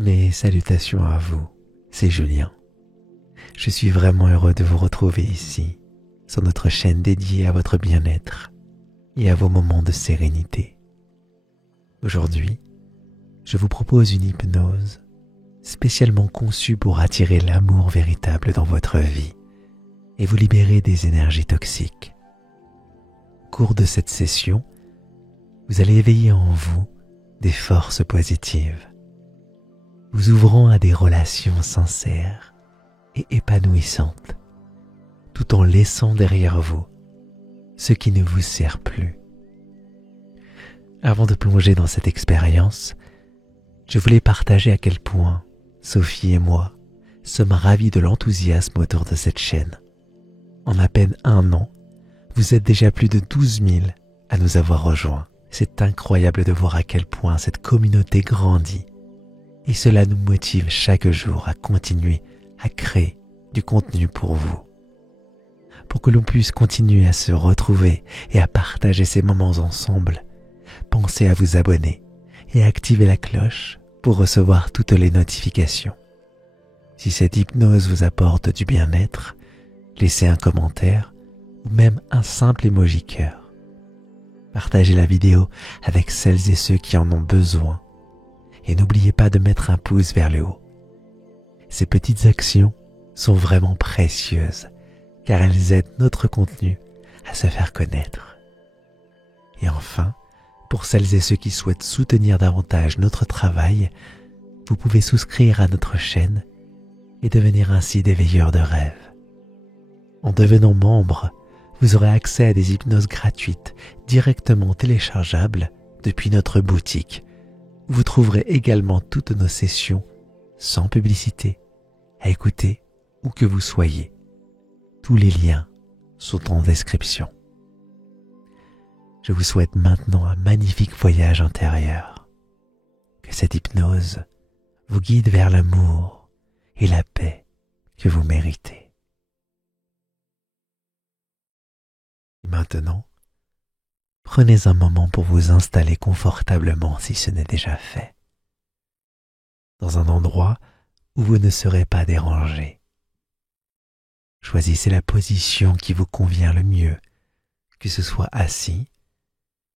Mes salutations à vous, c'est Julien. Je suis vraiment heureux de vous retrouver ici, sur notre chaîne dédiée à votre bien-être et à vos moments de sérénité. Aujourd'hui, je vous propose une hypnose spécialement conçue pour attirer l'amour véritable dans votre vie et vous libérer des énergies toxiques. Au cours de cette session, vous allez éveiller en vous des forces positives, vous ouvrant à des relations sincères et épanouissantes, tout en laissant derrière vous ce qui ne vous sert plus. Avant de plonger dans cette expérience, je voulais partager à quel point Sophie et moi sommes ravis de l'enthousiasme autour de cette chaîne. En à peine 1 an, vous êtes déjà plus de 12 000 à nous avoir rejoints. C'est incroyable de voir à quel point cette communauté grandit. Et cela nous motive chaque jour à continuer à créer du contenu pour vous. Pour que l'on puisse continuer à se retrouver et à partager ces moments ensemble, pensez à vous abonner et à activer la cloche pour recevoir toutes les notifications. Si cette hypnose vous apporte du bien-être, laissez un commentaire ou même un simple emoji cœur. Partagez la vidéo avec celles et ceux qui en ont besoin et n'oubliez pas de mettre un pouce vers le haut. Ces petites actions sont vraiment précieuses car elles aident notre contenu à se faire connaître. Et enfin, pour celles et ceux qui souhaitent soutenir davantage notre travail, vous pouvez souscrire à notre chaîne et devenir ainsi des veilleurs de rêve. En devenant membre, vous aurez accès à des hypnoses gratuites directement téléchargeables depuis notre boutique. Vous trouverez également toutes nos sessions sans publicité à écouter où que vous soyez. Tous les liens sont en description. Je vous souhaite maintenant un magnifique voyage intérieur. Que cette hypnose vous guide vers l'amour et la paix que vous méritez. Et maintenant, prenez un moment pour vous installer confortablement si ce n'est déjà fait, dans un endroit où vous ne serez pas dérangé. Choisissez la position qui vous convient le mieux, que ce soit assis,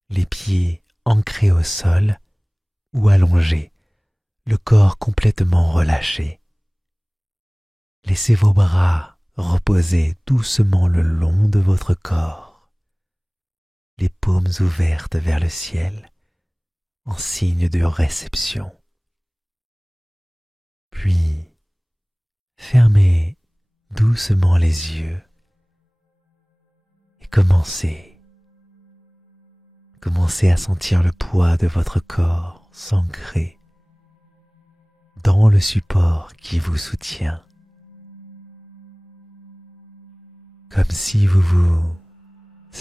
les pieds ancrés au sol ou allongés, le corps complètement relâché. Laissez vos bras reposer doucement le long de votre corps, les paumes ouvertes vers le ciel en signe de réception. Puis, fermez doucement les yeux et commencez à sentir le poids de votre corps s'ancrer dans le support qui vous soutient, comme si vous vous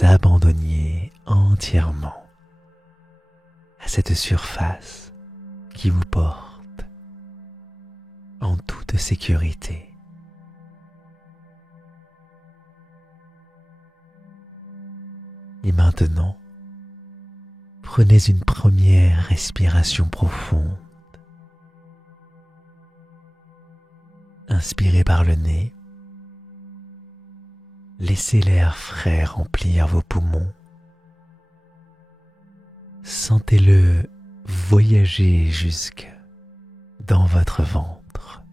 abandonniez entièrement à cette surface qui vous porte en toute sécurité. Et maintenant, prenez une première respiration profonde. Inspirez par le nez. Laissez l'air frais remplir vos poumons. Sentez-le voyager jusque dans votre ventre.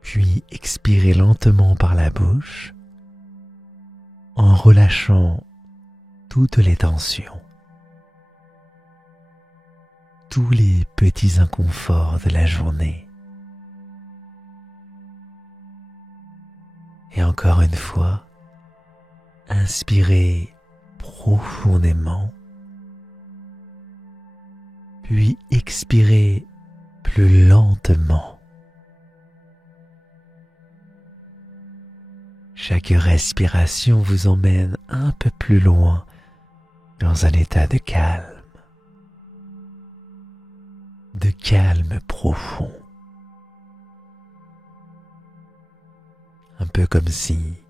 Puis expirez lentement par la bouche en relâchant toutes les tensions, tous les petits inconforts de la journée. Et encore une fois, inspirez profondément, puis expirez plus lentement. Chaque respiration vous emmène un peu plus loin dans un état de calme profond. Un peu comme si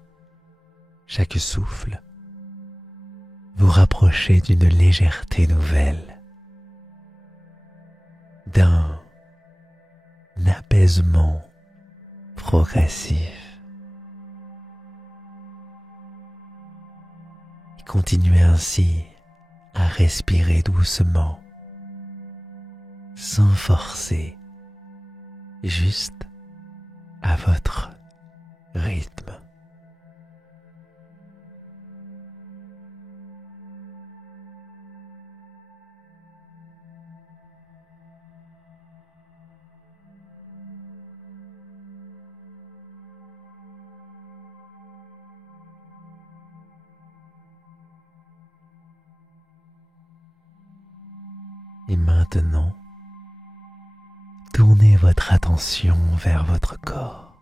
chaque souffle vous rapprochez d'une légèreté nouvelle. d'un apaisement progressif. Et continuez ainsi à respirer doucement, sans forcer, juste à votre rythme. Et maintenant, tournez votre attention vers votre corps,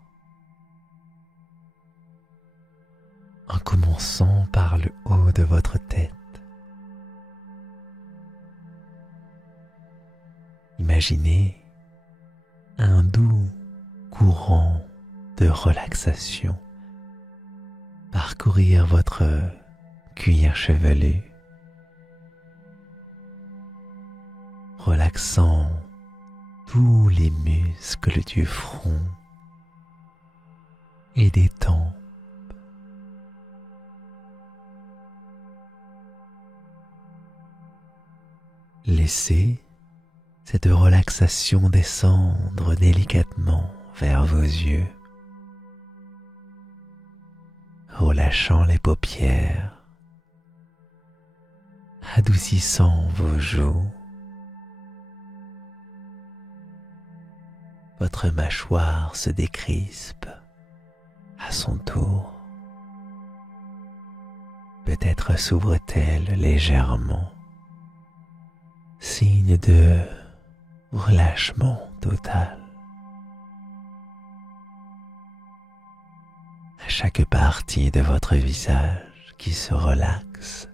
en commençant par le haut de votre tête. Imaginez un doux courant de relaxation parcourir votre cuir chevelu, relaxant tous les muscles du front et des tempes. Laissez cette relaxation descendre délicatement vers vos yeux, relâchant les paupières, adoucissant vos joues. Votre mâchoire se décrispe à son tour. Peut-être s'ouvre-t-elle légèrement, signe de relâchement total. À chaque partie de votre visage qui se relaxe,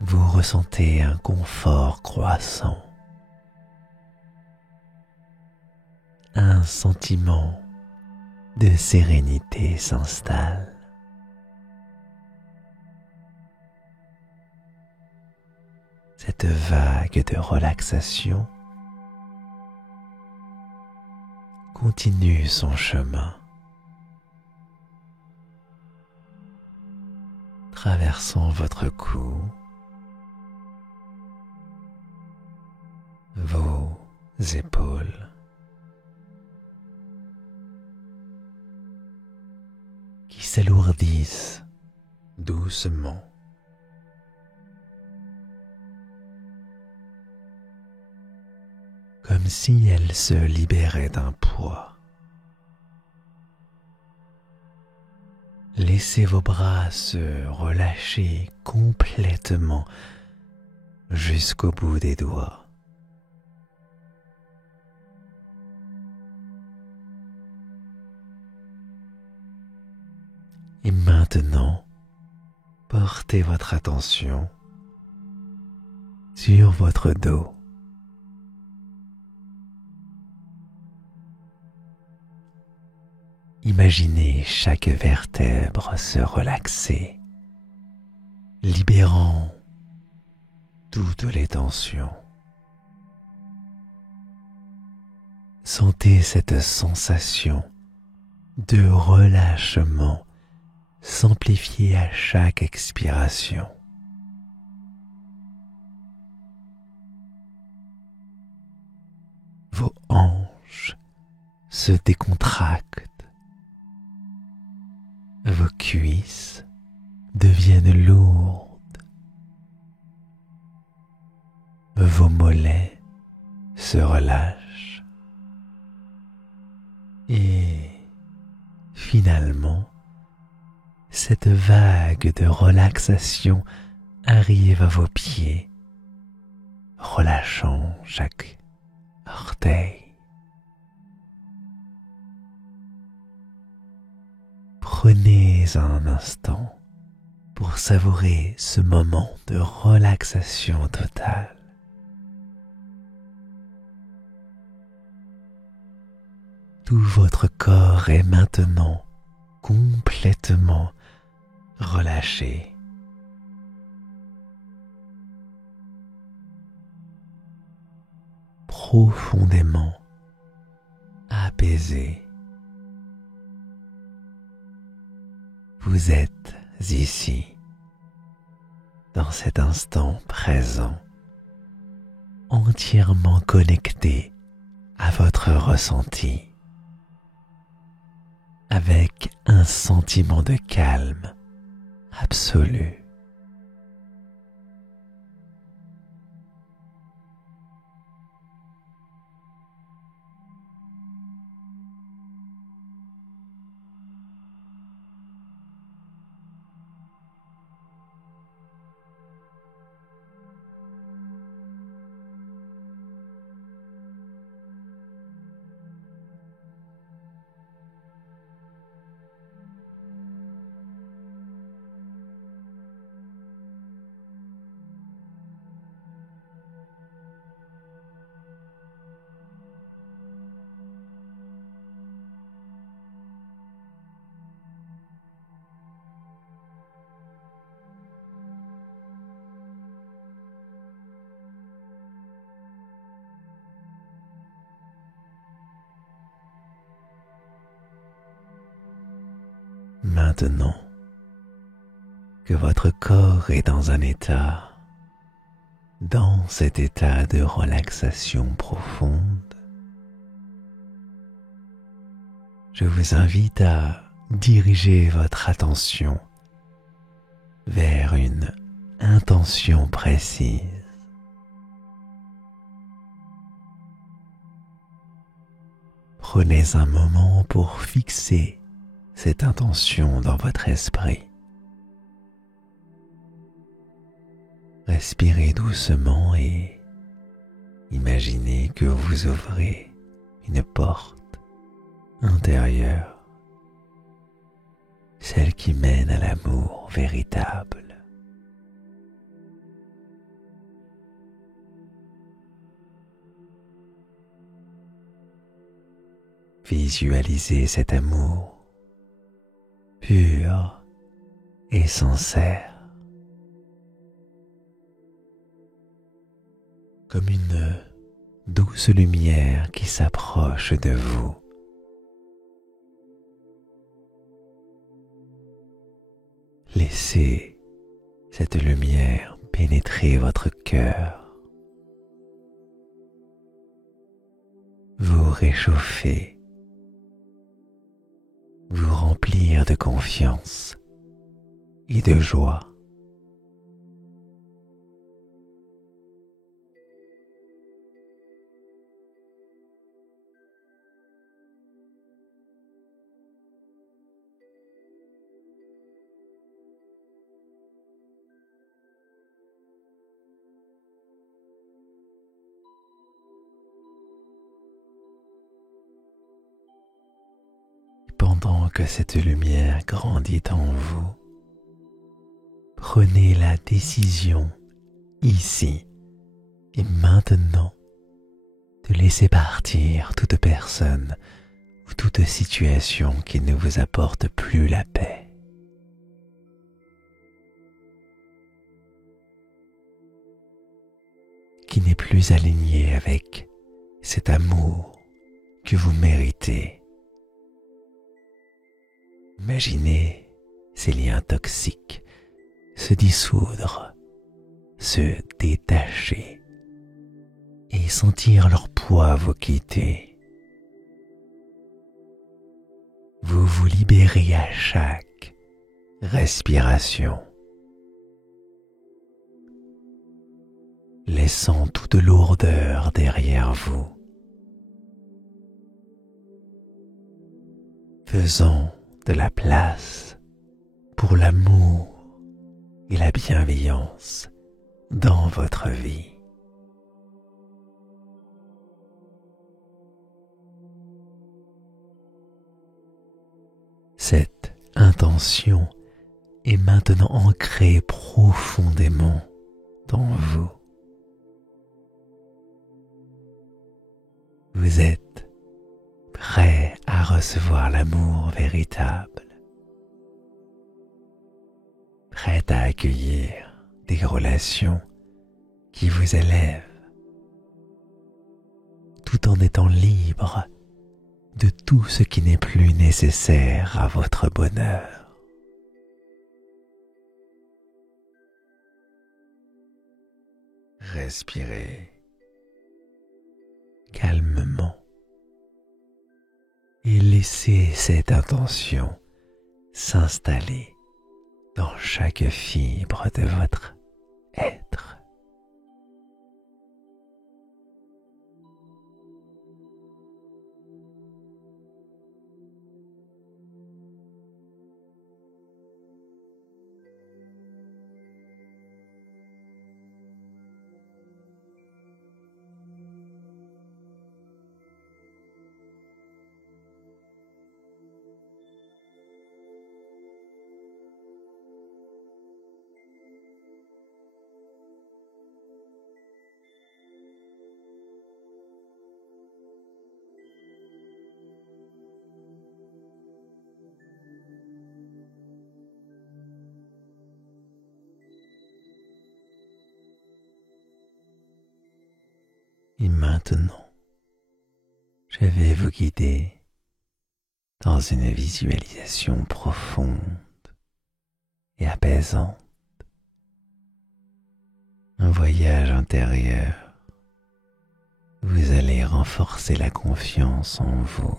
vous ressentez un confort croissant. Un sentiment de sérénité s'installe. Cette vague de relaxation continue son chemin, traversant votre cou, vos épaules, qui s'alourdissent doucement. Comme si elles se libéraient d'un poids. Laissez vos bras se relâcher complètement jusqu'au bout des doigts. Et maintenant, portez votre attention sur votre dos. Imaginez chaque vertèbre se relaxer, libérant toutes les tensions. Sentez cette sensation de relâchement s'amplifier à chaque expiration. Vos hanches se décontractent. Vos cuisses deviennent lourdes. Vos mollets se relâchent. Et finalement, cette vague de relaxation arrive à vos pieds, relâchant chaque orteil. Prenez un instant pour savourer ce moment de relaxation totale. Tout votre corps est maintenant complètement relâché. profondément apaisé. Vous êtes ici, dans cet instant présent, entièrement connecté à votre ressenti, avec un sentiment de calme absolu. Maintenant que votre corps est dans cet état de relaxation profonde, je vous invite à diriger votre attention vers une intention précise. Prenez un moment pour fixer cette intention dans votre esprit. Respirez doucement et imaginez que vous ouvrez une porte intérieure, celle qui mène à l'amour véritable. Visualisez cet amour pur et sincère, comme une douce lumière qui s'approche de vous. Laissez cette lumière pénétrer votre cœur, vous réchauffer, vous remplir de confiance et de joie. Pendant que cette lumière grandit en vous, prenez la décision, ici et maintenant, de laisser partir toute personne ou toute situation qui ne vous apporte plus la paix. Qui n'est plus alignée avec cet amour que vous méritez. Imaginez ces liens toxiques se dissoudre, se détacher et sentir leur poids vous quitter. Vous vous libérez à chaque respiration, laissant toute lourdeur derrière vous, faisant de la place pour l'amour et la bienveillance dans votre vie. Cette intention est maintenant ancrée profondément dans vous. Vous êtes prêt à recevoir l'amour véritable, prêt à accueillir des relations qui vous élèvent, tout en étant libre de tout ce qui n'est plus nécessaire à votre bonheur. Respirez calmement et laissez cette intention s'installer dans chaque fibre de votre être. Et maintenant, je vais vous guider dans une visualisation profonde et apaisante. Un voyage intérieur. Vous allez renforcer la confiance en vous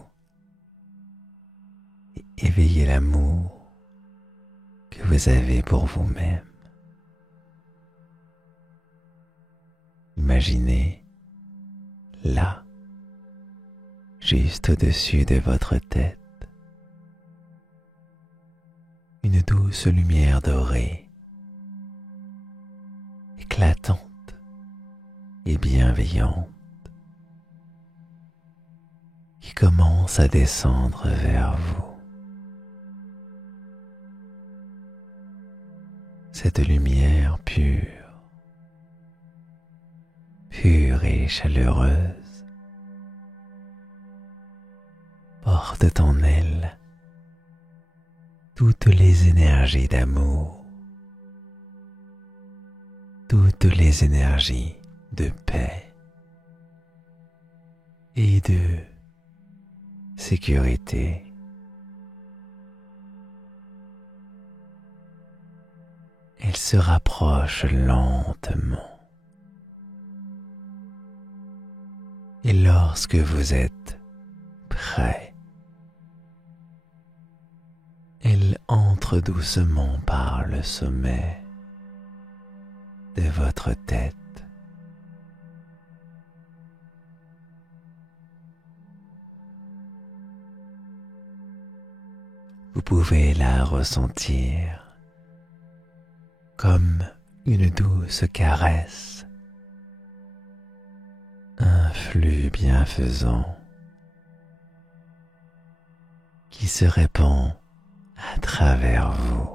et éveiller l'amour que vous avez pour vous-même. Imaginez là, juste au-dessus de votre tête, une douce lumière dorée, éclatante et bienveillante, qui commence à descendre vers vous. Cette lumière pure et chaleureuse, porte en elle toutes les énergies d'amour, toutes les énergies de paix et de sécurité. Elle se rapproche lentement. Et lorsque vous êtes prêt, elle entre doucement par le sommet de votre tête. Vous pouvez la ressentir comme une douce caresse, un flux bienfaisant qui se répand à travers vous.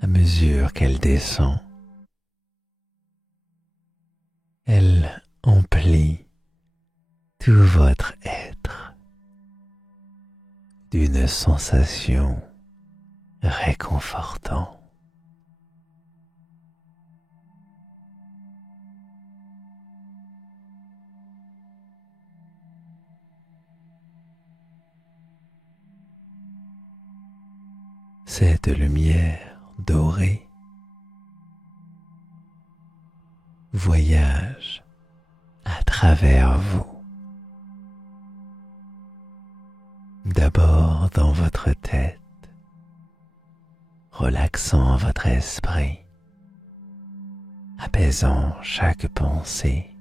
À mesure qu'elle descend, elle emplit tout votre être d'une sensation réconfortante. Cette lumière dorée voyage à travers vous. D'abord dans votre tête, relaxant votre esprit, apaisant chaque pensée,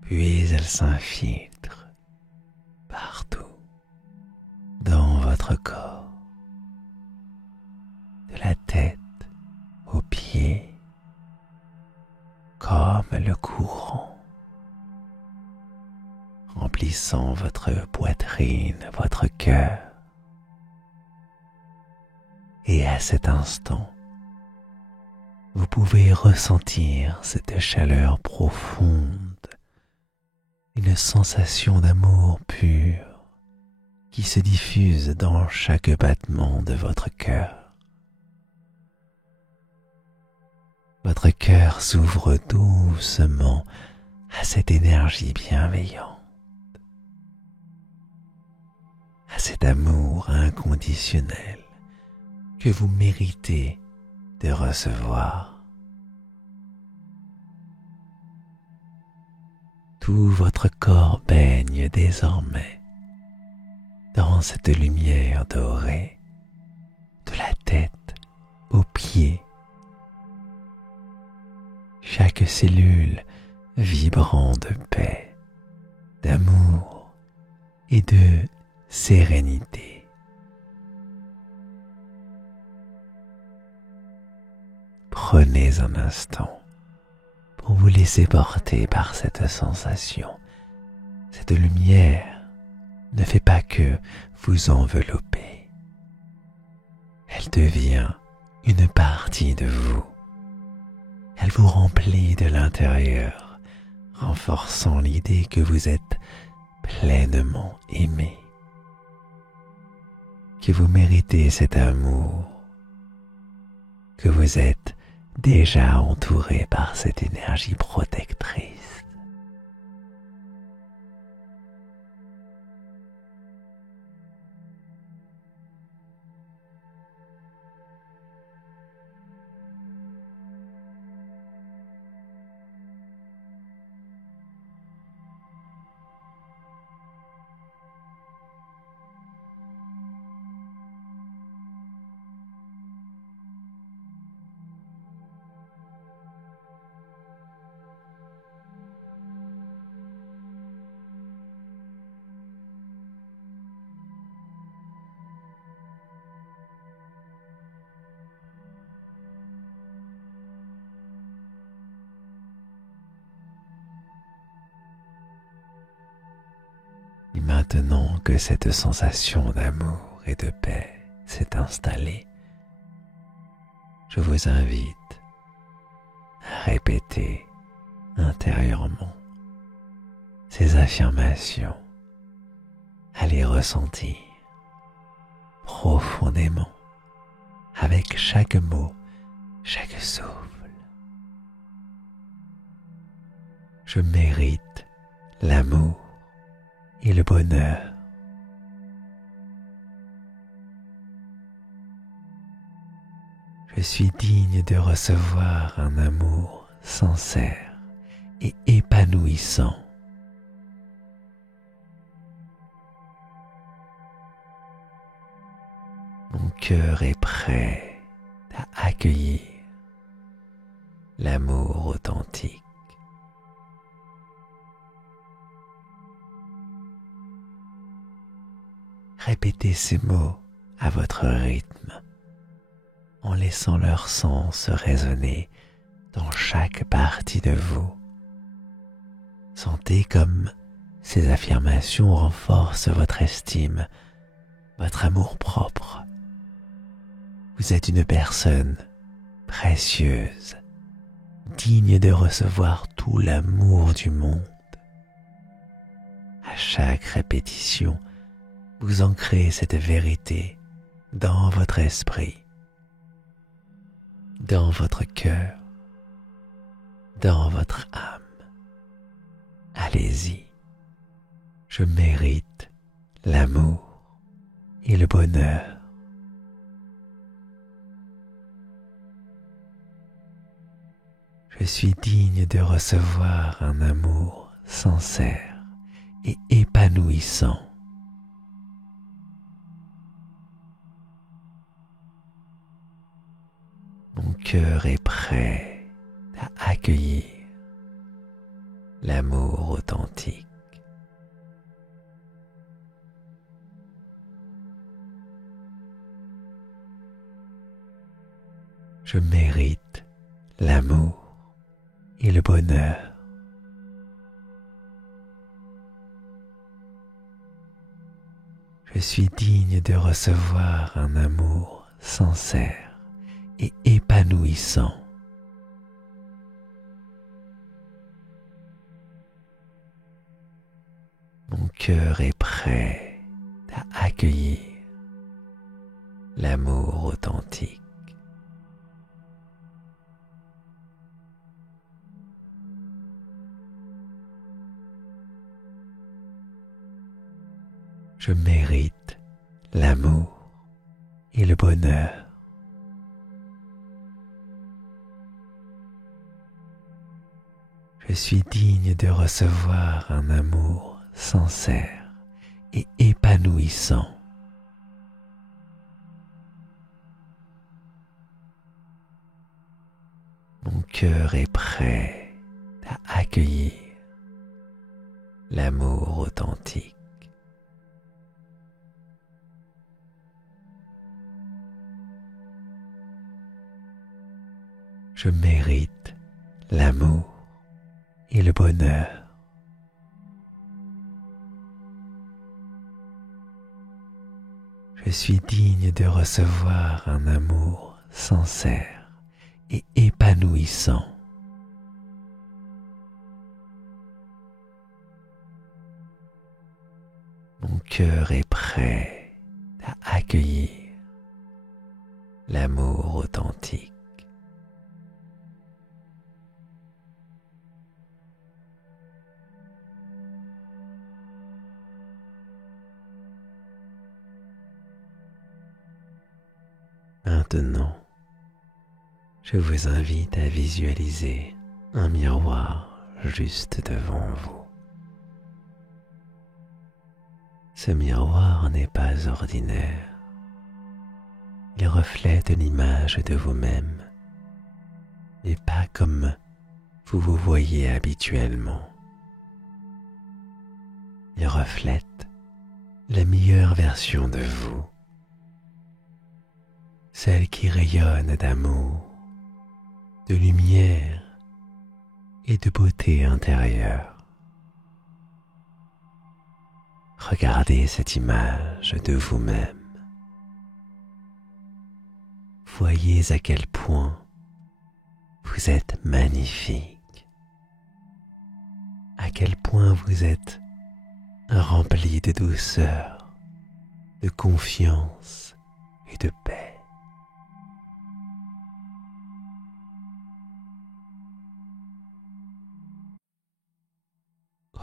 puis elle s'infiltre partout dans votre corps, de la tête aux pieds, comme le courant, remplissant votre poitrine, votre cœur. Et à cet instant, vous pouvez ressentir cette chaleur profonde, une sensation d'amour pur qui se diffuse dans chaque battement de votre cœur. Votre cœur s'ouvre doucement à cette énergie bienveillante, à cet amour inconditionnel que vous méritez de recevoir. Tout votre corps baigne désormais dans cette lumière dorée, de la tête aux pieds. Chaque cellule vibrant de paix, d'amour et de sérénité. Prenez un instant pour vous laisser porter par cette sensation. Cette lumière ne fait pas que vous envelopper. Elle devient une partie de vous. Elle vous remplit de l'intérieur, renforçant l'idée que vous êtes pleinement aimé, que vous méritez cet amour, que vous êtes déjà entouré par cette énergie protectrice. Et maintenant que cette sensation d'amour et de paix s'est installée, je vous invite à répéter intérieurement ces affirmations, à les ressentir profondément avec chaque mot, chaque souffle. Je mérite l'amour et le bonheur. Je suis digne de recevoir un amour sincère et épanouissant. Mon cœur est prêt à accueillir l'amour authentique. Répétez ces mots à votre rythme, en laissant leur sens résonner dans chaque partie de vous. Sentez comme ces affirmations renforcent votre estime, votre amour-propre. Vous êtes une personne précieuse, digne de recevoir tout l'amour du monde. À chaque répétition, vous ancrez cette vérité dans votre esprit, dans votre cœur, dans votre âme. Allez-y, je mérite l'amour et le bonheur. Je suis digne de recevoir un amour sincère et épanouissant. Mon cœur est prêt à accueillir l'amour authentique. Je mérite l'amour et le bonheur. Je suis digne de recevoir un amour sincère et épanouissant. Mon cœur est prêt à accueillir l'amour authentique. Je mérite l'amour et le bonheur. Je suis digne de recevoir un amour sincère et épanouissant. Mon cœur est prêt à accueillir l'amour authentique. Je mérite l'amour et le bonheur. Je suis digne de recevoir un amour sincère et épanouissant. Mon cœur est prêt à accueillir l'amour authentique. Maintenant, je vous invite à visualiser un miroir juste devant vous. Ce miroir n'est pas ordinaire. Il reflète l'image de vous-même, mais pas comme vous vous voyez habituellement. Il reflète la meilleure version de vous, celle qui rayonne d'amour, de lumière et de beauté intérieure. Regardez cette image de vous-même. Voyez à quel point vous êtes magnifique, à quel point vous êtes rempli de douceur, de confiance et de paix.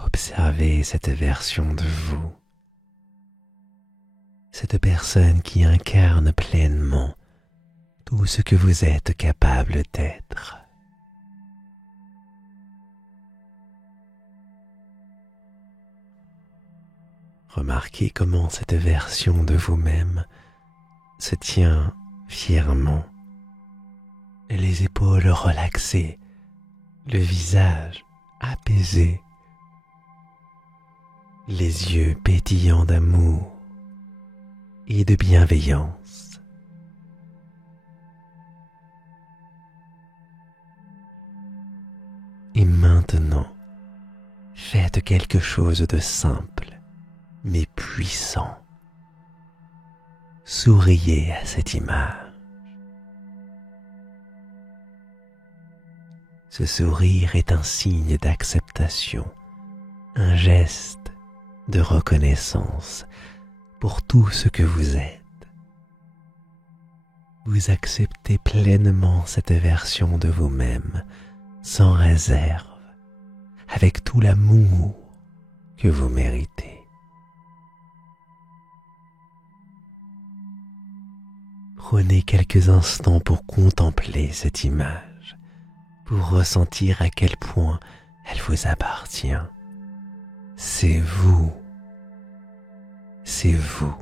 Observez cette version de vous, cette personne qui incarne pleinement tout ce que vous êtes capable d'être. Remarquez comment cette version de vous-même se tient fièrement, les épaules relaxées, le visage apaisé, les yeux pétillants d'amour et de bienveillance. Et maintenant, faites quelque chose de simple mais puissant. Souriez à cette image. Ce sourire est un signe d'acceptation, un geste de reconnaissance pour tout ce que vous êtes. Vous acceptez pleinement cette version de vous-même, sans réserve, avec tout l'amour que vous méritez. Prenez quelques instants pour contempler cette image, pour ressentir à quel point elle vous appartient. C'est vous. C'est vous.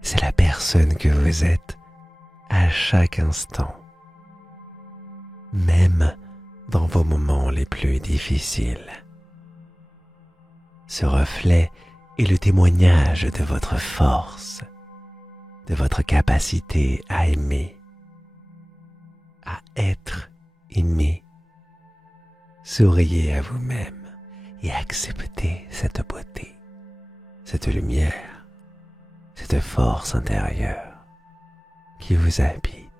C'est la personne que vous êtes à chaque instant, même dans vos moments les plus difficiles. Ce reflet est le témoignage de votre force, de votre capacité à aimer, à être aimé. Souriez à vous-même et acceptez cette beauté, cette lumière, cette force intérieure qui vous habite.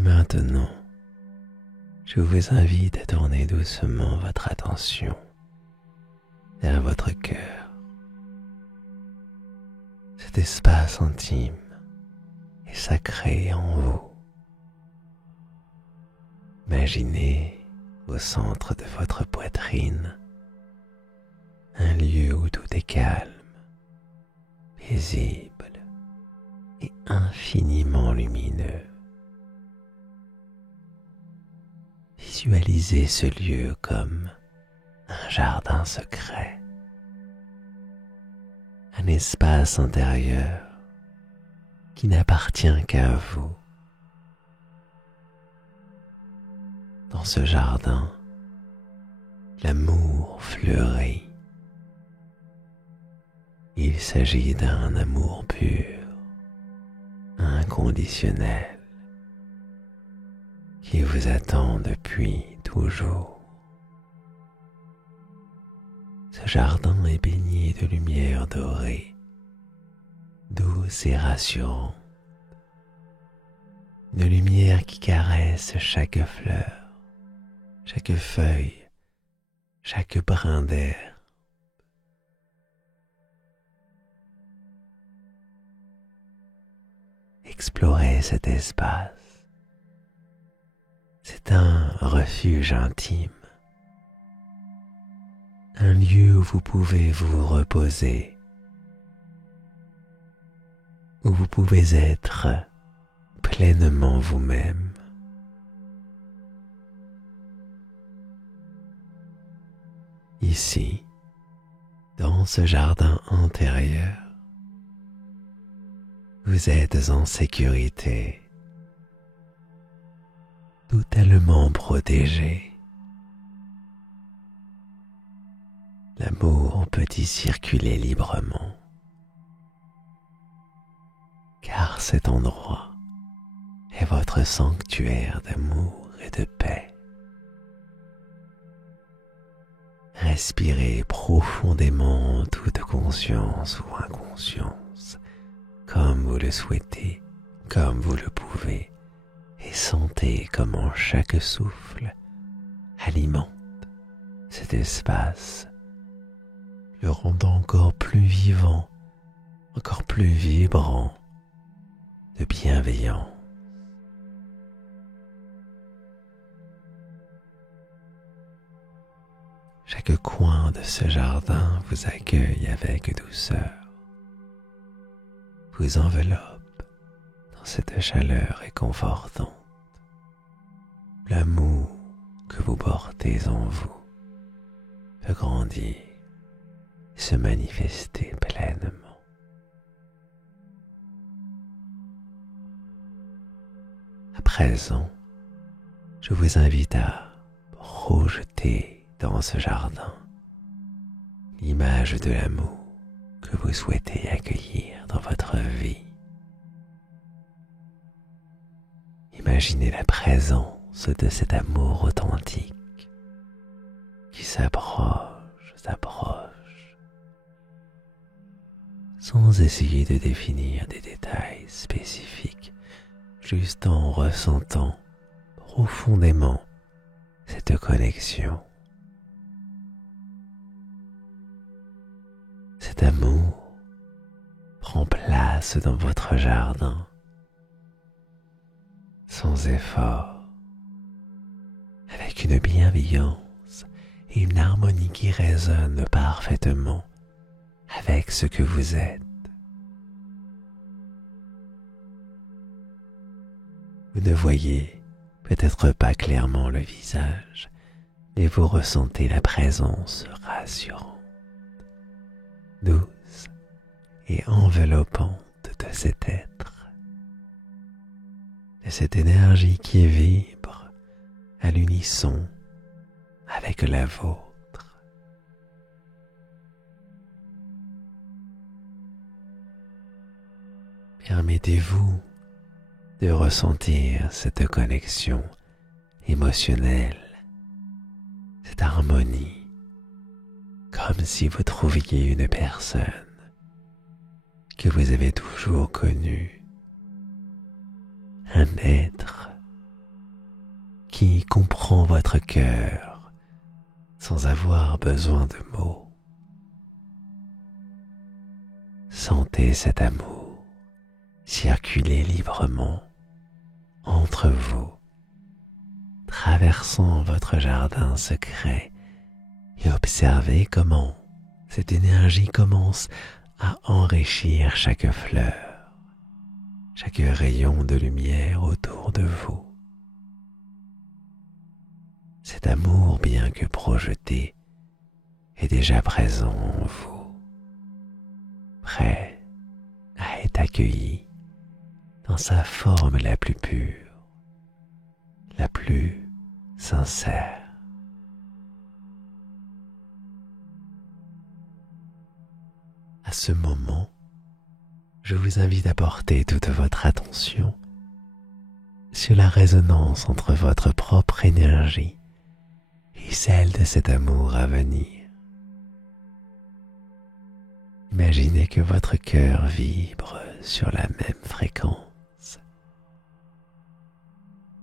Maintenant, je vous invite à tourner doucement votre attention vers votre cœur, cet espace intime et sacré en vous. Imaginez au centre de votre poitrine un lieu où tout est calme, paisible et infiniment lumineux. Visualisez ce lieu comme un jardin secret, un espace intérieur qui n'appartient qu'à vous. Dans ce jardin, l'amour fleurit. Il s'agit d'un amour pur, inconditionnel, qui vous attend depuis toujours. Ce jardin est baigné de lumière dorée, douce et rassurante, une lumière qui caresse chaque fleur, chaque feuille, chaque brin d'air. Explorez cet espace. C'est un refuge intime, un lieu où vous pouvez vous reposer, où vous pouvez être pleinement vous-même. Ici, dans ce jardin intérieur, vous êtes en sécurité, totalement protégé. L'amour peut y circuler librement, car cet endroit est votre sanctuaire d'amour et de paix. Respirez profondément en toute conscience ou inconscience, comme vous le souhaitez, comme vous le pouvez, et sentez comment chaque souffle alimente cet espace, le rendant encore plus vivant, encore plus vibrant de bienveillance. Chaque coin de ce jardin vous accueille avec douceur, vous enveloppe dans cette chaleur réconfortante. L'amour que vous portez en vous peut grandir et se manifester pleinement. À présent, je vous invite à projeter dans ce jardin l'image de l'amour que vous souhaitez accueillir dans votre vie. Imaginez la présence de cet amour authentique qui s'approche, sans essayer de définir des détails spécifiques, juste en ressentant profondément cette connexion. Cet amour prend place dans votre jardin sans effort, avec une bienveillance et une harmonie qui résonnent parfaitement avec ce que vous êtes. Vous ne voyez peut-être pas clairement le visage, mais vous ressentez la présence rassurante, douce et enveloppante de cet être, de cette énergie qui vibre à l'unisson avec la vôtre. Permettez-vous de ressentir cette connexion émotionnelle, cette harmonie, comme si vous trouviez une personne que vous avez toujours connue, un être qui comprend votre cœur sans avoir besoin de mots. Sentez cet amour circuler librement entre vous, traversant votre jardin secret, et observez comment cette énergie commence à enrichir chaque fleur, chaque rayon de lumière autour de vous. Cet amour, bien que projeté, est déjà présent en vous, prêt à être accueilli dans sa forme la plus pure, la plus sincère. À ce moment, je vous invite à porter toute votre attention sur la résonance entre votre propre énergie et celle de cet amour à venir. Imaginez que votre cœur vibre sur la même fréquence,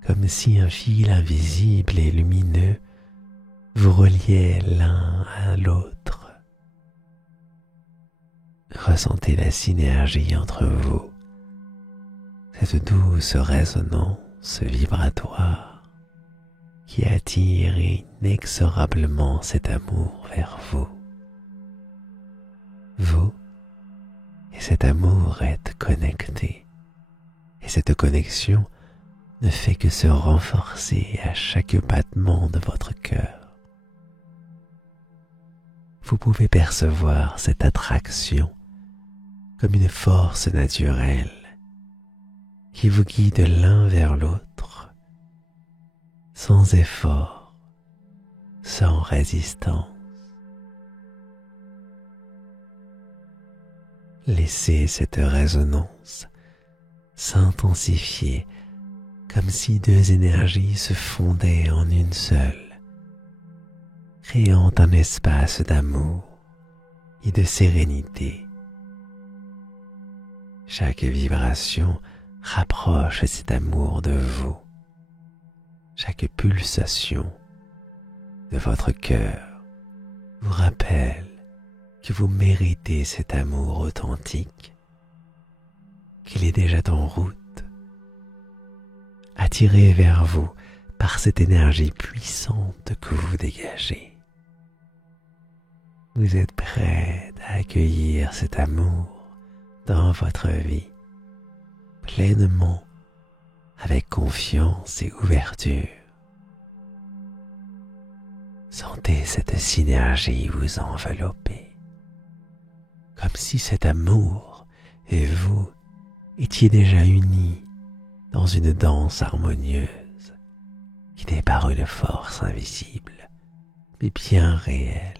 comme si un fil invisible et lumineux vous reliait l'un à l'autre. Ressentez la synergie entre vous, cette douce résonance vibratoire qui attire inexorablement cet amour vers vous. Vous et cet amour êtes connectés, et cette connexion ne fait que se renforcer à chaque battement de votre cœur. Vous pouvez percevoir cette attraction comme une force naturelle qui vous guide l'un vers l'autre, sans effort, sans résistance. Laissez cette résonance s'intensifier comme si deux énergies se fondaient en une seule, créant un espace d'amour et de sérénité. Chaque vibration rapproche cet amour de vous. Chaque pulsation de votre cœur vous rappelle que vous méritez cet amour authentique, qu'il est déjà en route, attiré vers vous par cette énergie puissante que vous dégagez. Vous êtes prêt à accueillir cet amour dans votre vie, pleinement, avec confiance et ouverture. Sentez cette synergie vous envelopper, comme si cet amour et vous étiez déjà unis dans une danse harmonieuse qui n'est pas une force invisible, mais bien réelle.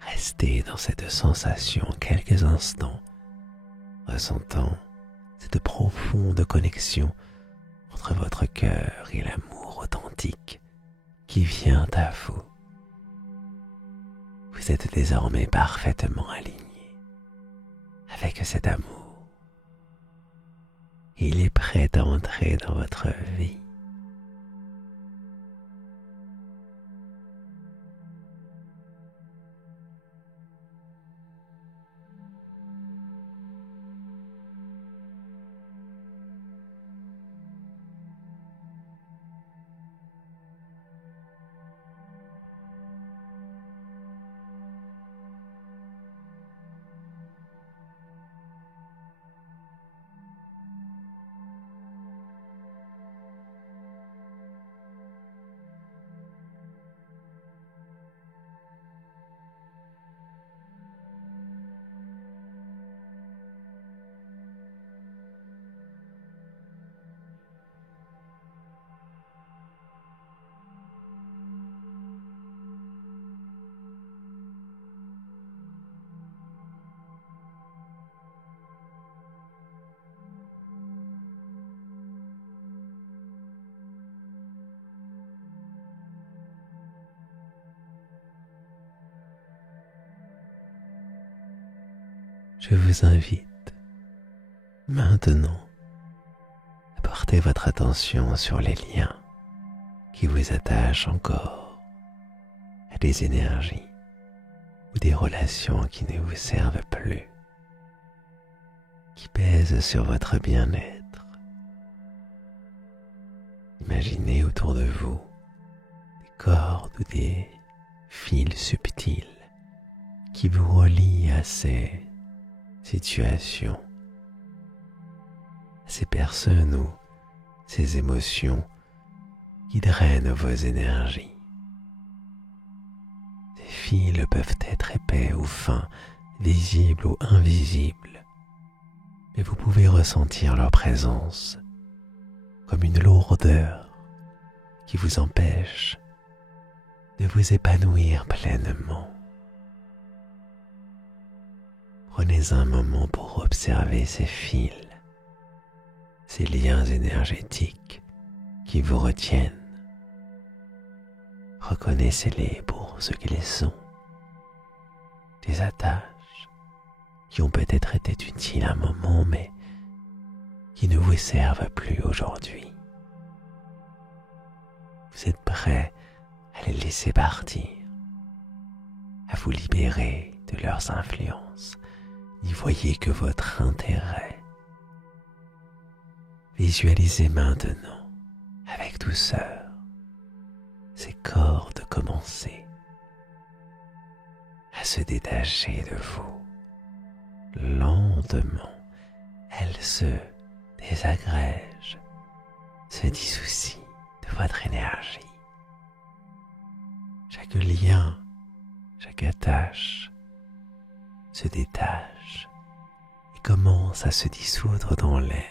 Restez dans cette sensation quelques instants, ressentant cette profonde connexion entre votre cœur et l'amour authentique qui vient à vous. Vous êtes désormais parfaitement aligné avec cet amour. Il est prêt à entrer dans votre vie. Je vous invite Maintenant, portez votre attention sur les liens qui vous attachent encore à des énergies ou des relations qui ne vous servent plus, qui pèsent sur votre bien-être. Imaginez autour de vous des cordes ou des fils subtils qui vous relient à ces situations, à ces personnes ou ces émotions qui drainent vos énergies. Ces fils peuvent être épais ou fins, visibles ou invisibles, mais vous pouvez ressentir leur présence comme une lourdeur qui vous empêche de vous épanouir pleinement. Prenez un moment pour observer ces fils, ces liens énergétiques qui vous retiennent. Reconnaissez-les pour ce qu'ils sont, des attaches qui ont peut-être été utiles un moment mais qui ne vous servent plus aujourd'hui. Vous êtes prêt à les laisser partir, à vous libérer de leurs influences. N'y voyez que votre intérêt. Visualisez maintenant, avec douceur, ces cordes commencer à se détacher de vous. Lentement, elles se désagrègent, se dissocient de votre énergie. Chaque lien, chaque attache se détache et commence à se dissoudre dans l'air.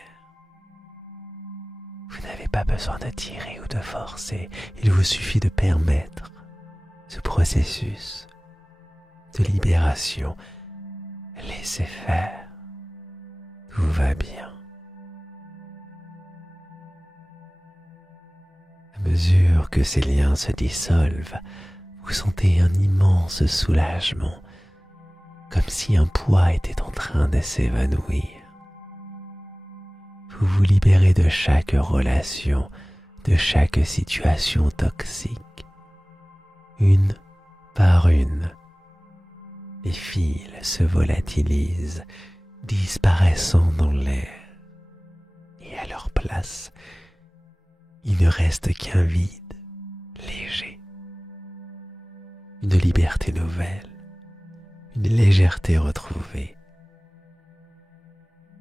Vous n'avez pas besoin de tirer ou de forcer, il vous suffit de permettre ce processus de libération. Laissez faire, tout va bien. À mesure que ces liens se dissolvent, vous sentez un immense soulagement, comme si un poids était en train de s'évanouir. Vous vous libérez de chaque relation, de chaque situation toxique. Une par une, les fils se volatilisent, disparaissant dans l'air. Et à leur place, il ne reste qu'un vide léger. Une liberté nouvelle, une légèreté retrouvée.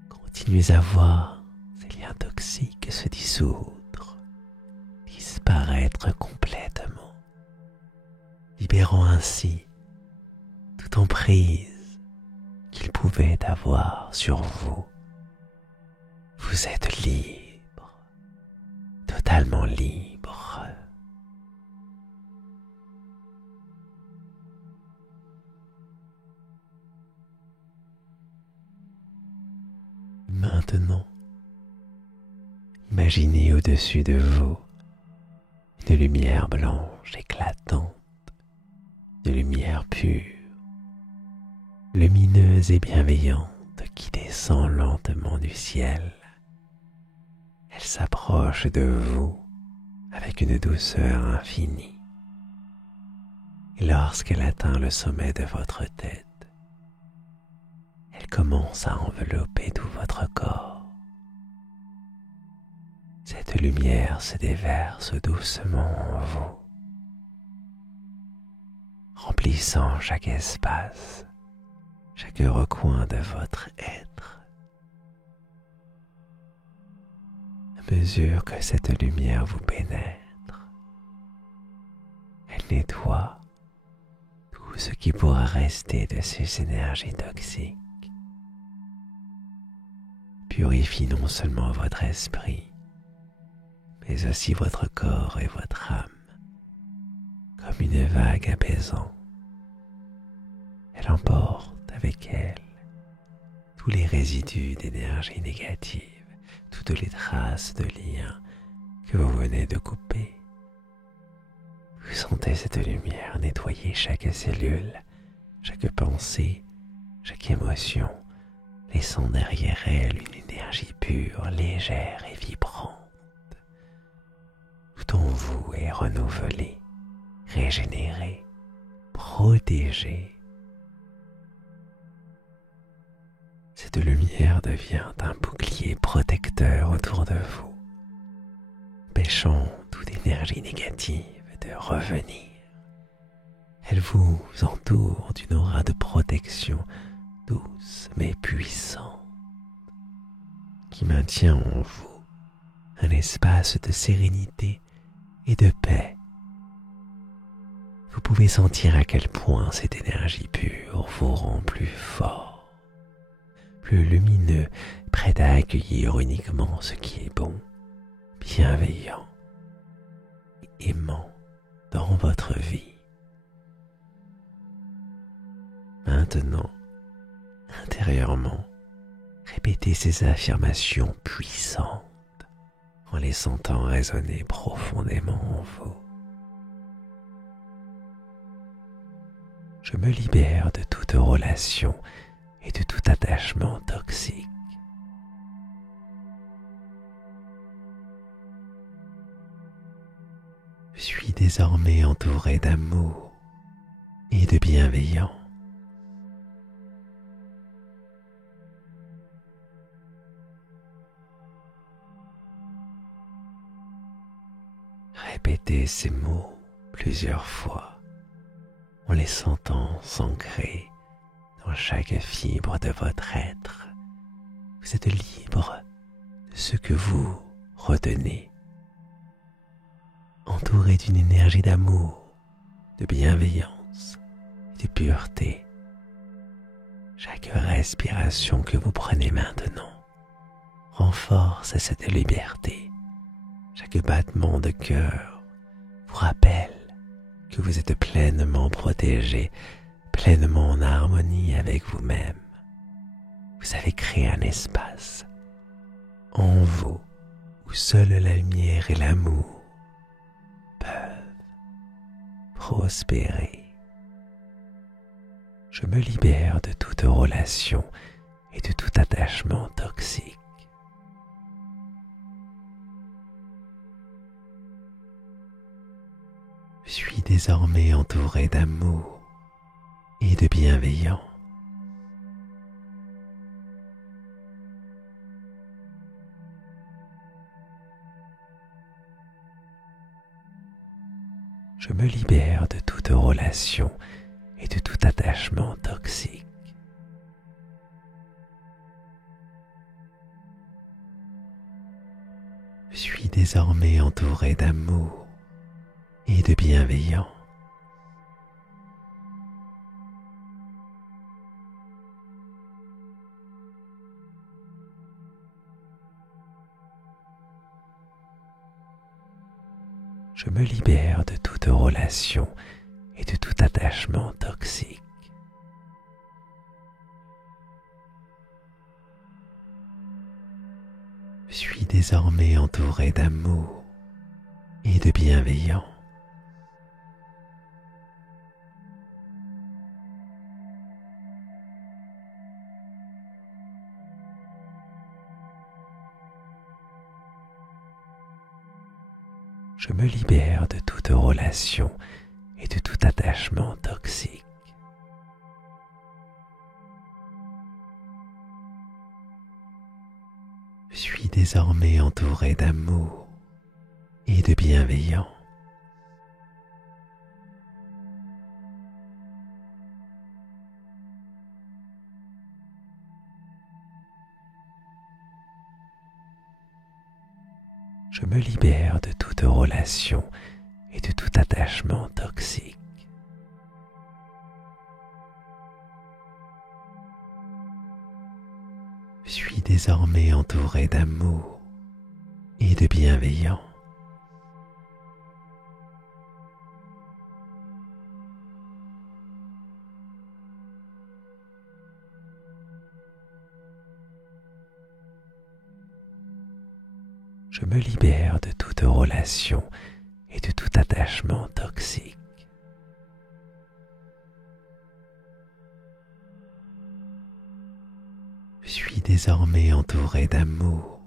Continuez à voir ces liens toxiques se dissoudre, disparaître complètement, libérant ainsi toute emprise qu'ils pouvaient avoir sur vous. Vous êtes libre, totalement libre. Maintenant, imaginez au-dessus de vous une lumière blanche éclatante, une lumière pure, lumineuse et bienveillante qui descend lentement du ciel. Elle s'approche de vous avec une douceur infinie. Et lorsqu'elle atteint le sommet de votre tête, elle commence à envelopper tout votre corps. Cette lumière se déverse doucement en vous, remplissant chaque espace, chaque recoin de votre être. À mesure que cette lumière vous pénètre, elle nettoie tout ce qui pourra rester de ces énergies toxiques. Purifie non seulement votre esprit, mais aussi votre corps et votre âme, comme une vague apaisante. Elle emporte avec elle tous les résidus d'énergie négative, toutes les traces de liens que vous venez de couper. Vous sentez cette lumière nettoyer chaque cellule, chaque pensée, chaque émotion, laissant derrière elle une énergie pure, légère et vibrante. Tout en vous est renouvelé, régénéré, protégé. Cette lumière devient un bouclier protecteur autour de vous, empêchant toute énergie négative de revenir. Elle vous entoure d'une aura de protection douce mais puissante qui maintient en vous un espace de sérénité et de paix. Vous pouvez sentir à quel point cette énergie pure vous rend plus fort, plus lumineux, prêt à accueillir uniquement ce qui est bon, bienveillant et aimant dans votre vie. Maintenant, intérieurement, répétez ces affirmations puissantes en les sentant résonner profondément en vous. Je me libère de toute relation et de tout attachement toxique. Je suis désormais entouré d'amour et de bienveillance. Répétez ces mots plusieurs fois en les sentant s'ancrer dans chaque fibre de votre être. Vous êtes libre de ce que vous retenez, entouré d'une énergie d'amour, de bienveillance et de pureté. Chaque respiration que vous prenez maintenant renforce cette liberté. Chaque battement de cœur vous rappelle que vous êtes pleinement protégé, pleinement en harmonie avec vous-même. Vous avez créé un espace en vous où seule la lumière et l'amour peuvent prospérer. Je me libère de toute relation et de tout attachement toxique. Je suis désormais entouré d'amour et de bienveillance. Je me libère de toute relation et de tout attachement toxique. Je suis désormais entouré d'amour et de bienveillance. Je me libère de toute relation et de tout attachement toxique. Je suis désormais entouré d'amour et de bienveillance. Je me libère de toute relation et de tout attachement toxique. Je suis désormais entouré d'amour et de bienveillance. Je me libère de toute relation et de tout attachement toxique. Je suis désormais entouré d'amour et de bienveillance. Je me libère de toute relation et de tout attachement toxique. Je Je suis désormais entouré d'amour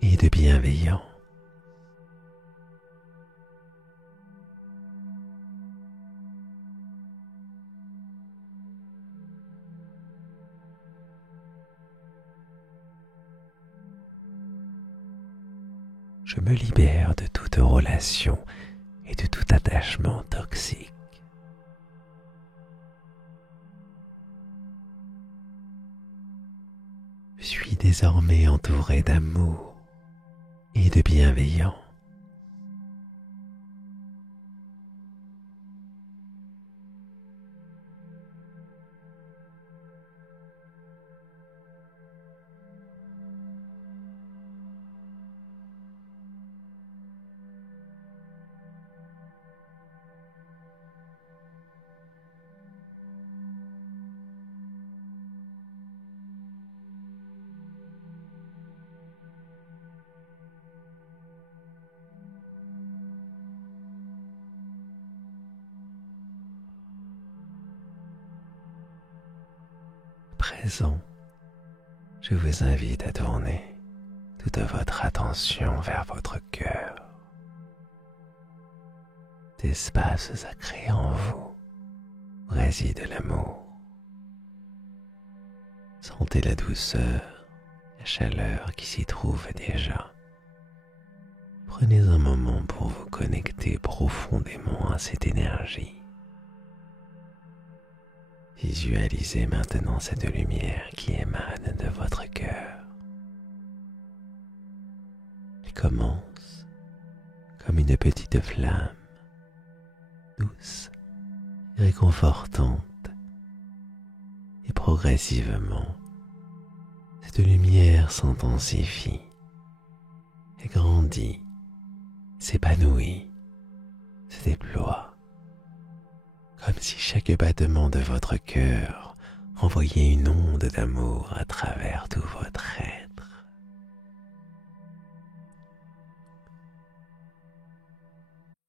et de bienveillance. Je me libère de toute relation et de tout attachement toxique. Je suis désormais entouré d'amour et de bienveillance. À présent, je vous invite à tourner toute votre attention vers votre cœur. D'espace sacré en vous où réside l'amour. Sentez la douceur, la chaleur qui s'y trouve déjà. Prenez un moment pour vous connecter profondément à cette énergie. Visualisez maintenant cette lumière qui émane de votre cœur. Elle commence comme une petite flamme, douce et réconfortante. Et progressivement, cette lumière s'intensifie et grandit, s'épanouit, se déploie. Comme si chaque battement de votre cœur envoyait une onde d'amour à travers tout votre être.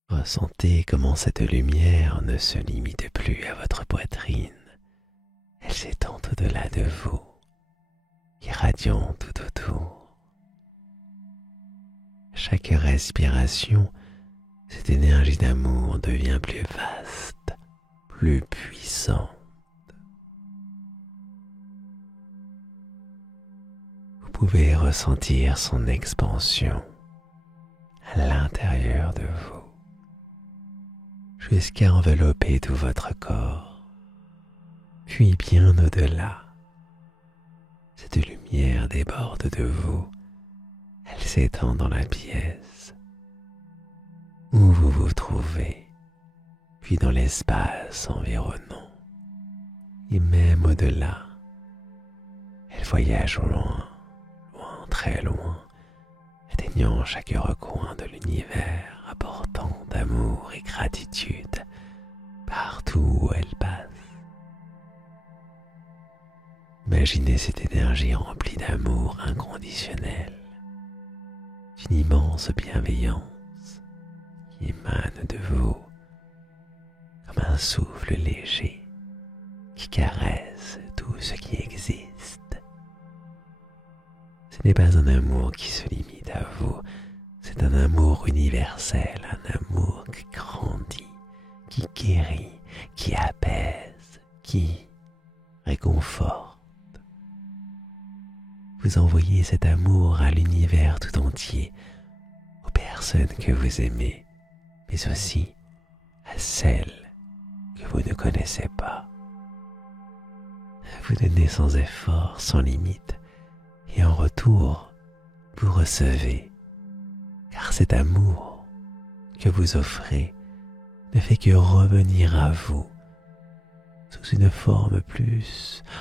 Ressentez comment cette lumière ne se limite plus à votre poitrine. Elle s'étend au-delà de vous, irradiant tout autour. Chaque respiration, cette énergie d'amour devient plus vaste, plus puissante. Vous pouvez ressentir son expansion à l'intérieur de vous, jusqu'à envelopper tout votre corps, puis bien au-delà. Cette lumière déborde de vous, elle s'étend dans la pièce où vous vous trouvez, puis dans l'espace environnant, et même au-delà. Elle voyage loin, loin, très loin, atteignant chaque recoin de l'univers, apportant d'amour et gratitude partout où elle passe. Imaginez cette énergie remplie d'amour inconditionnel, d'une immense bienveillance qui émane de vous comme un souffle léger qui caresse tout ce qui existe. Ce n'est pas un amour qui se limite à vous, c'est un amour universel, un amour qui grandit, qui guérit, qui apaise, qui réconforte. Vous envoyez cet amour à l'univers tout entier, aux personnes que vous aimez, mais aussi à celles que vous ne connaissez pas. Vous donnez sans effort, sans limite, et en retour, vous recevez, car cet amour que vous offrez ne fait que revenir à vous sous une forme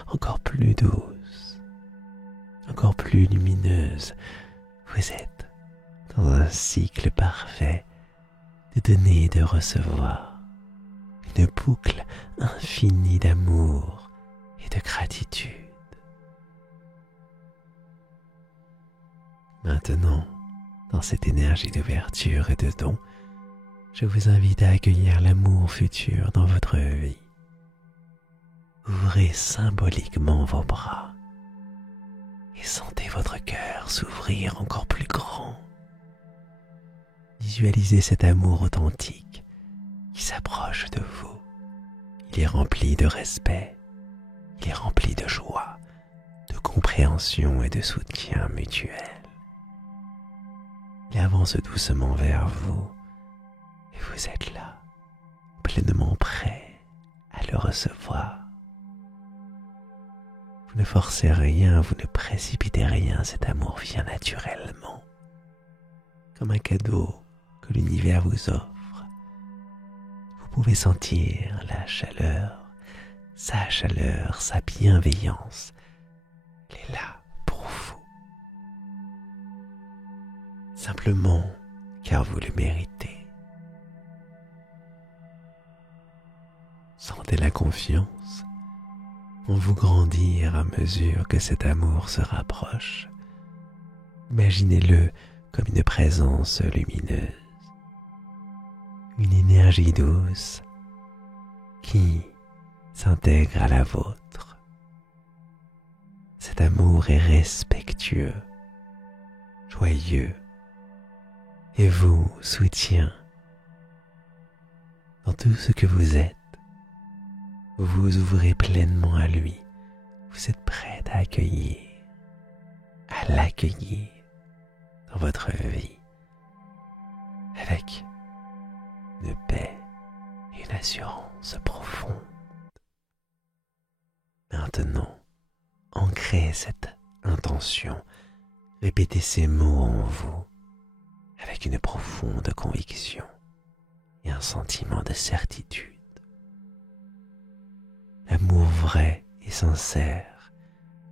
encore plus douce, encore plus lumineuse. Vous êtes dans un cycle parfait de donner et de recevoir, une boucle infinie d'amour et de gratitude. Maintenant, dans cette énergie d'ouverture et de don, je vous invite à accueillir l'amour futur dans votre vie. Ouvrez symboliquement vos bras et sentez votre cœur s'ouvrir encore plus grand. Visualisez cet amour authentique qui s'approche de vous. Il est rempli de respect, il est rempli de joie, de compréhension et de soutien mutuel. Il avance doucement vers vous et vous êtes là, pleinement prêt à le recevoir. Vous ne forcez rien, vous ne précipitez rien, cet amour vient naturellement, comme un cadeau que l'univers vous offre. Vous pouvez sentir la chaleur, sa bienveillance. Elle est là pour vous. Simplement car vous le méritez. Sentez la confiance en vous grandir à mesure que cet amour se rapproche. Imaginez-le comme une présence lumineuse, une énergie douce qui s'intègre à la vôtre. Cet amour est respectueux, joyeux et vous soutient dans tout ce que vous êtes. Vous vous ouvrez pleinement à lui. Vous êtes prête à l'accueillir dans votre vie avec une paix et une assurance profonde. Maintenant, ancrez cette intention, répétez ces mots en vous avec une profonde conviction et un sentiment de certitude. L'amour vrai et sincère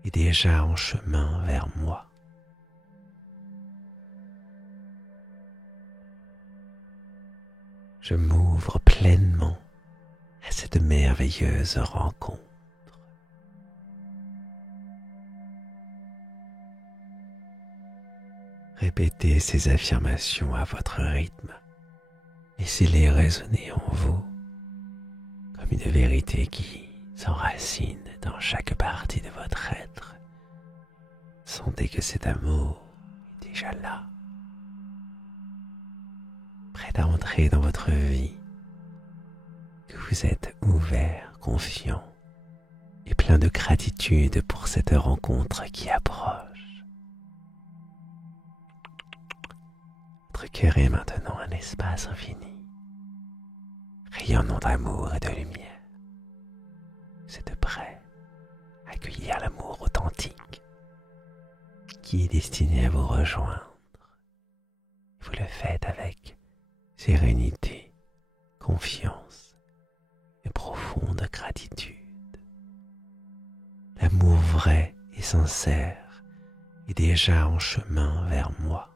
est déjà en chemin vers moi. Je m'ouvre pleinement à cette merveilleuse rencontre. Répétez ces affirmations à votre rythme. Laissez-les résonner en vous comme une vérité qui s'enracine dans chaque partie de votre être. Sentez que cet amour est déjà là, prêt à entrer dans votre vie, que vous êtes ouvert, confiant et plein de gratitude pour cette rencontre qui approche. Votre cœur est maintenant un espace infini, rayonnant d'amour et de lumière. Vous êtes prêt à accueillir l'amour authentique qui est destiné à vous rejoindre. Vous le faites avec sérénité, confiance et profonde gratitude. L'amour vrai et sincère est déjà en chemin vers moi.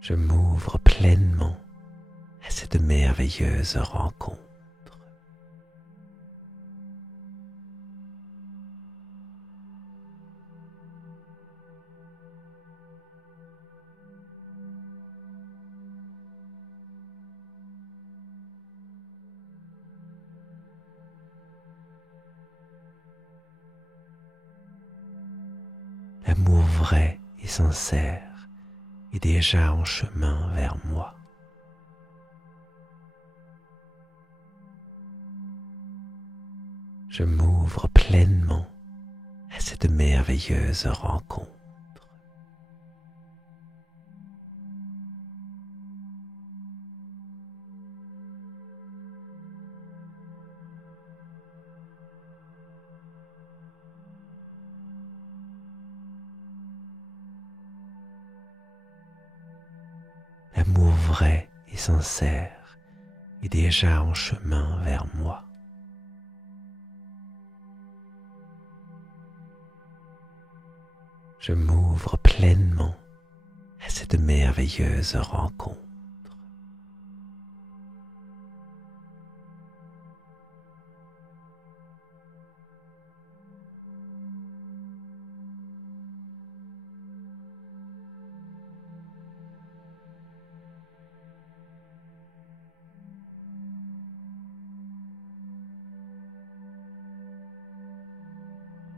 Je m'ouvre pleinement à cette merveilleuse rencontre. L'amour vrai et sincère est déjà en chemin vers moi. Je m'ouvre pleinement à cette merveilleuse rencontre. L'amour vrai et sincère est déjà en chemin vers moi. Je m'ouvre pleinement à cette merveilleuse rencontre.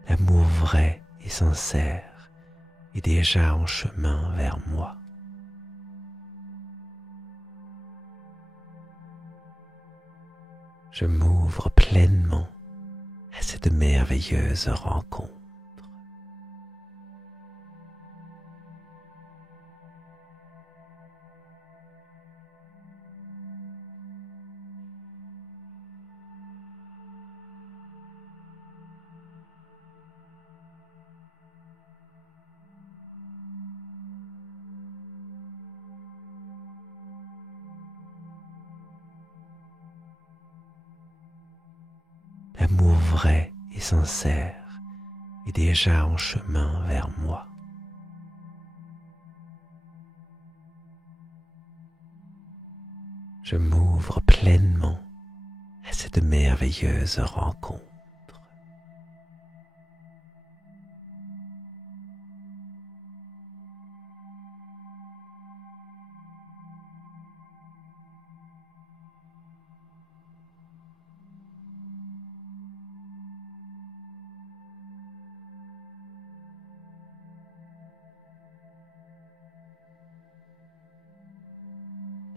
L'amour vrai et sincère est déjà en chemin vers moi. Je m'ouvre pleinement à cette merveilleuse rencontre. L'amour vrai et sincère est déjà en chemin vers moi. Je m'ouvre pleinement à cette merveilleuse rencontre.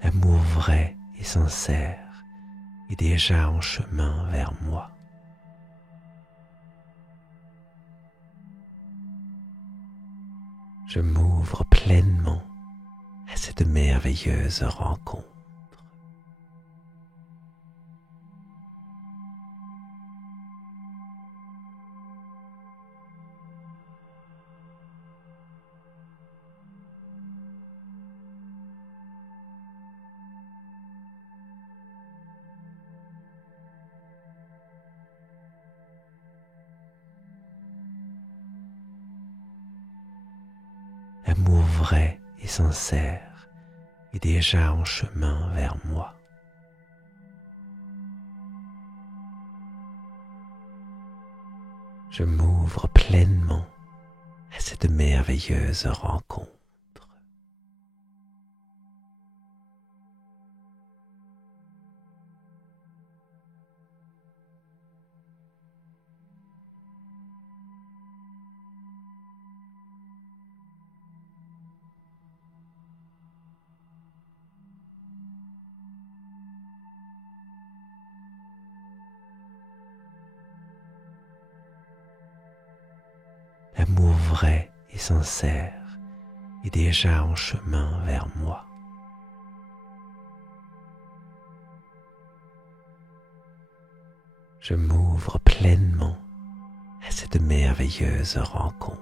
L'amour vrai et sincère est déjà en chemin vers moi. Je m'ouvre pleinement à cette merveilleuse rencontre. L'amour vrai et sincère est déjà en chemin vers moi. Je m'ouvre pleinement à cette merveilleuse rencontre. L'amour vrai et sincère est déjà en chemin vers moi. Je m'ouvre pleinement à cette merveilleuse rencontre.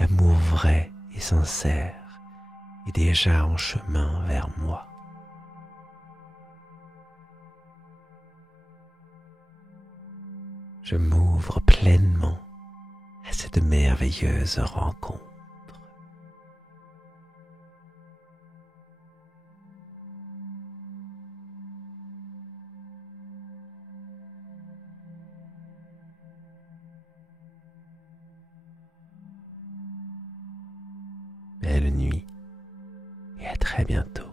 L'amour vrai et sincère est déjà en chemin vers moi. Je m'ouvre pleinement à cette merveilleuse rencontre. Belle nuit et à très bientôt.